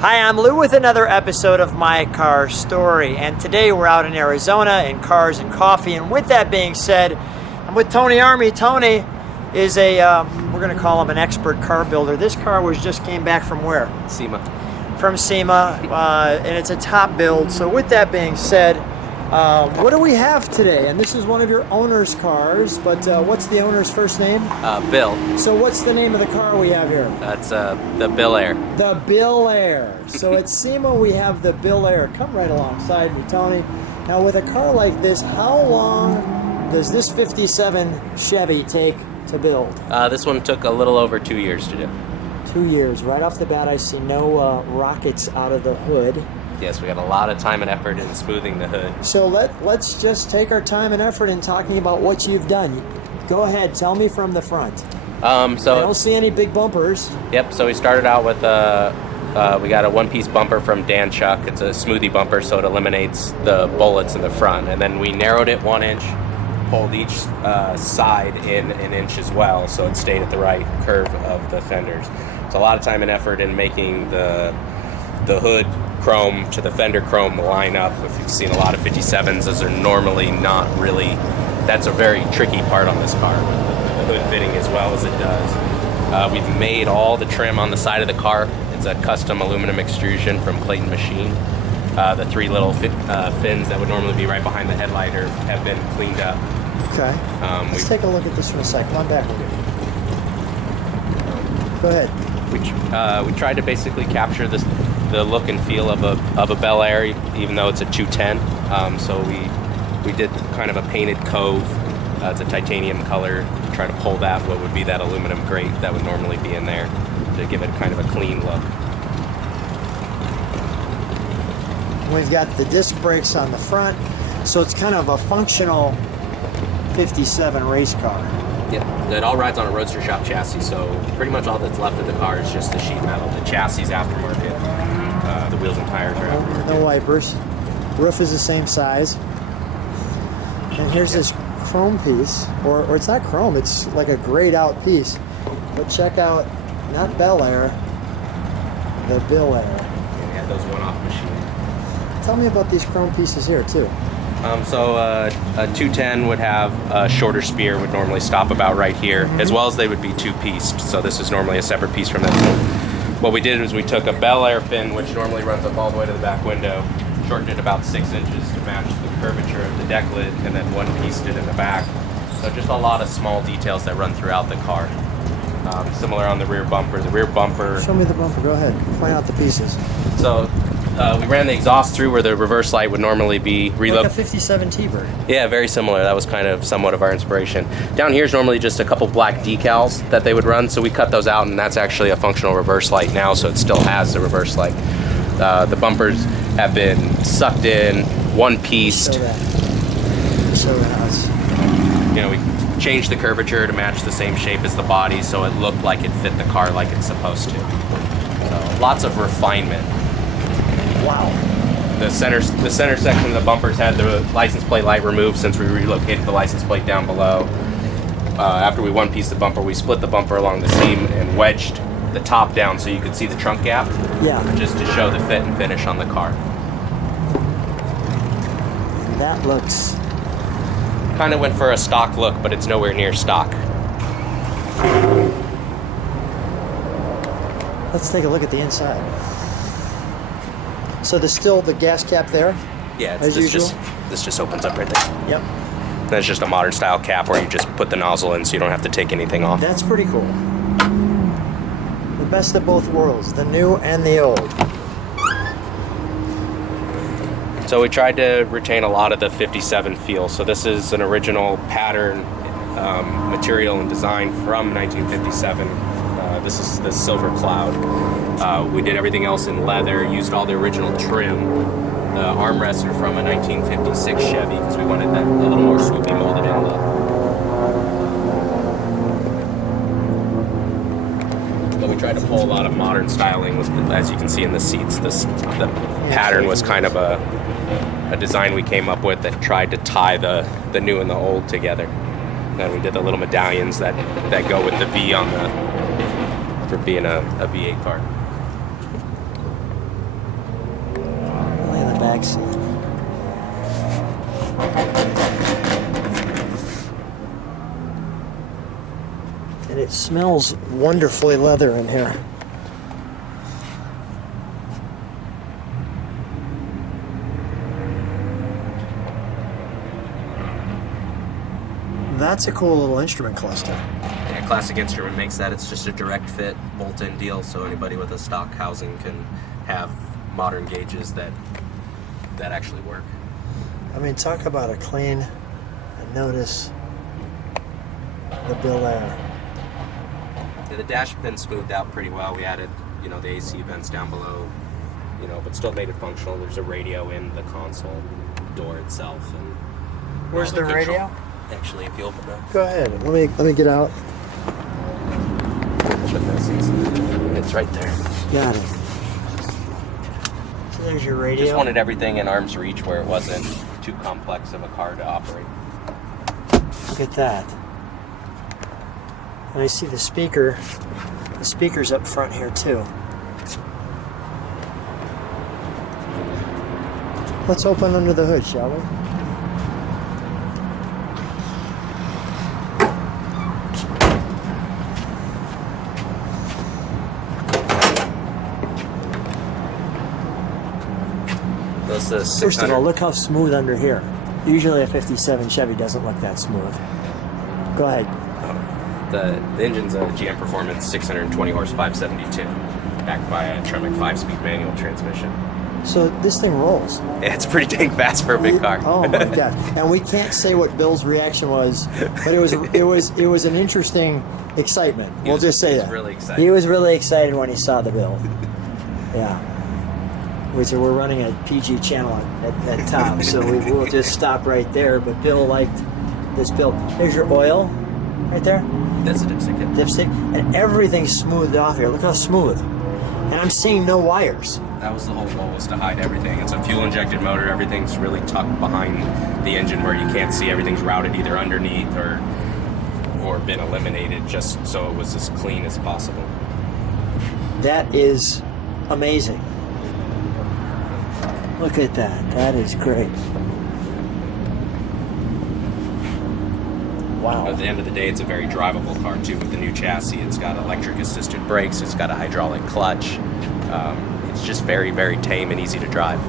Hi, I'm Lou with another episode of My Car Story, and today we're out in Arizona in Cars and Coffee, and with that being said, I'm with Tony Arme. Tony is we're going to call him an expert car builder. This car just came back from where? SEMA. From SEMA, and it's a top build. So with that being said, what do we have today? And this is one of your owner's cars, but what's the owner's first name? Bill. So what's the name of the car we have here? That's the Bel Air. The Bel Air. So at SEMA we have the Bel Air. Come right alongside me, Tony. Now with a car like this, how long does this 57 Chevy take to build? This one took a little over 2 years to do. 2 years. Right off the bat I see no rockets out of the hood. Yes, we got a lot of time and effort in smoothing the hood. So let's just take our time and effort in talking about what you've done. Go ahead, tell me from the front. I don't see any big bumpers. Yep, so we started out with we got a one-piece bumper from Dan Chuck. It's a smoothie bumper, so it eliminates the bullets in the front. And then we narrowed it 1 inch, pulled each side in an inch as well, so it stayed at the right curve of the fenders. So a lot of time and effort in making the hood chrome to the fender chrome line up. If you've seen a lot of 57s, those are normally not really, that's a very tricky part on this car, the hood fitting as well as it does. We've made all the trim on the side of the car. It's a custom aluminum extrusion from Clayton Machine. The 3 little fins that would normally be right behind the headlight have been cleaned up. Okay. Let's take a look at this for a second. Come on back. Go ahead. We tried to basically capture the look and feel of a Bel Air, even though it's a 210. So we did kind of a painted cove. It's a titanium color. Try to pull what would be that aluminum grate that would normally be in there to give it kind of a clean look. We've got the disc brakes on the front, so it's kind of a functional 57 race car. Yeah, it all rides on a Roadster Shop chassis, so pretty much all that's left of the car is just the sheet metal. The chassis is aftermarket. The wheels and tires are aftermarket. No wipers. Roof is the same size. And here's this chrome piece, or it's not chrome, it's like a grayed out piece. But check out, not Bel Air, the Bel Air. Yeah, those one-off machines. Tell me about these chrome pieces here too. So a 210 would have a shorter spear, would normally stop about right here, as well as they would be two-pieced. So this is normally a separate piece from this. What we did was we took a Bel Air fin, which normally runs up all the way to the back window, shortened it about 6 inches to match the curvature of the deck lid, and then one-pieced it in the back. So just a lot of small details that run throughout the car. Similar on the rear bumper. The rear bumper... Show me the bumper, go ahead. Point out the pieces. So we ran the exhaust through where the reverse light would normally be relocated. Like a 57 T-Bird. Yeah, very similar. That was kind of somewhat of our inspiration. Down here is normally just a couple black decals that they would run, so we cut those out, and that's actually a functional reverse light now, so it still has the reverse light. The bumpers have been sucked in, one-pieced. Show that. Show us. You know, we changed the curvature to match the same shape as the body, so it looked like it fit the car like it's supposed to. So lots of refinement. Wow. The center section of the bumpers had the license plate light removed since we relocated the license plate down below. After we one-pieced the bumper, we split the bumper along the seam and wedged the top down so you could see the trunk gap. Yeah. Just to show the fit and finish on the car. And that looks... Kind of went for a stock look, but it's nowhere near stock. Let's take a look at the inside. So there's still the gas cap there? Yeah, as usual? This just opens up right there. Yep. That's just a modern style cap where you just put the nozzle in so you don't have to take anything off. That's pretty cool. The best of both worlds, the new and the old. So we tried to retain a lot of the 57 feel. So this is an original pattern, material and design from 1957. This is the Silver Cloud. We did everything else in leather, used all the original trim. The armrests are from a 1956 Chevy because we wanted that a little more swoopy molded in look. But we tried to pull a lot of modern styling, as you can see in the seats. The pattern was kind of a design we came up with that tried to tie the new and the old together. And then we did the little medallions that go with the V on for being a V8 car. back seat. And it smells wonderfully leather in here. That's a cool little instrument cluster. Yeah, Classic Instrument makes that. It's just a direct fit bolt-in deal, so anybody with a stock housing can have modern gauges that actually work. I mean, talk about a clean, and notice the Bel Air. Yeah, the dash has been smoothed out pretty well. We added, the AC vents down below, but still made it functional. There's a radio in the console door itself. And Where's the radio? Actually, if you open that. Go ahead. Let me get out. It's right there. Got it. So there's your radio. Just wanted everything in arm's reach where it wasn't too complex of a car to operate. Look at that. And I see the speaker. The speaker's up front here too. Let's open under the hood, shall we? First of all, look how smooth under here. Usually a 57 Chevy doesn't look that smooth. Go ahead. The engine's a GM Performance 620 horse 572, backed by a Tremec 5-speed manual transmission. So this thing rolls. Yeah, it's pretty dang fast for a big car. Oh my god! And we can't say what Bill's reaction was, but it was an interesting excitement. We'll just say that. He was really excited. He was really excited when he saw the Bel. Yeah. We're running a PG channel at top, so we'll just stop right there. But Bill liked this Bel. There's your oil, right there. That's a dipstick. Dipstick, and everything's smoothed off here. Look how smooth. And I'm seeing no wires. That was the whole goal, was to hide everything. It's a fuel-injected motor. Everything's really tucked behind the engine where you can't see. Everything's routed either underneath or been eliminated, just so it was as clean as possible. That is amazing. Look at that. That is great. Wow. At the end of the day, it's a very drivable car, too, with the new chassis. It's got electric-assisted brakes. It's got a hydraulic clutch. It's just very, very tame and easy to drive.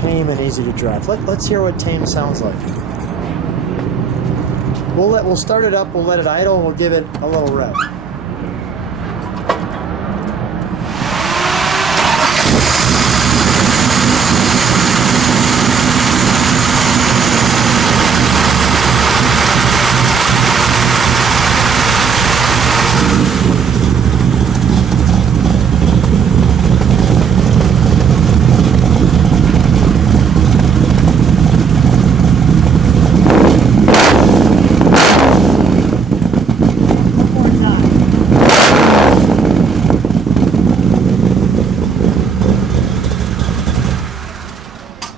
Tame and easy to drive. Let's hear what tame sounds like. We'll start it up. We'll let it idle. We'll give it a little rev.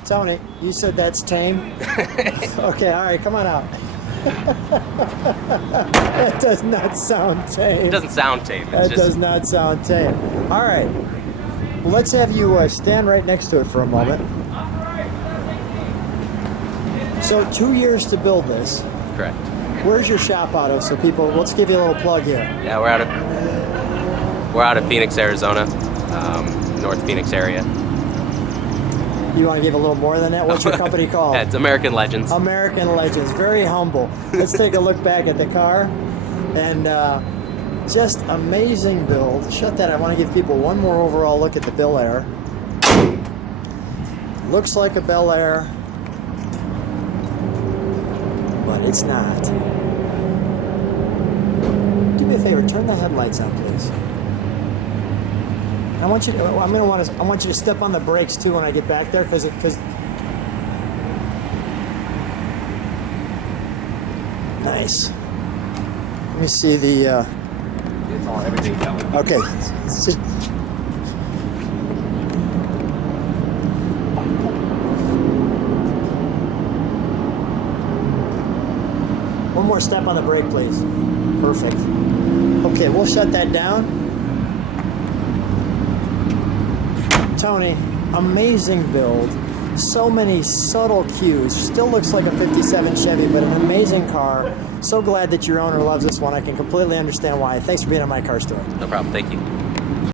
Tony, you said that's tame? Okay, all right, come on out. That does not sound tame. It doesn't sound tame. That does not sound tame. All right, well, let's have you stand right next to it for a moment. So 2 years to build this. Correct. Where's your shop out of? So people, let's give you a little plug here. Yeah, we're out of Phoenix, Arizona, North Phoenix area. You want to give a little more than that? What's your company called? Yeah, it's American Legends. American Legends. Very humble. Let's take a look back at the car. And just amazing build. Shut that. I want to give people one more overall look at the Bel Air. Looks like a Bel Air, but it's not. Do me a favor. Turn the headlights on, please. I want you to step on the brakes too when I get back there, because nice. Let me see the. It's all everything yellow. Okay. One more step on the brake, please. Perfect. Okay, we'll shut that down. Tony, amazing build. So many subtle cues. Still looks like a 57 Chevy, but an amazing car. So glad that your owner loves this one. I can completely understand why. Thanks for being on My Car Story. No problem. Thank you.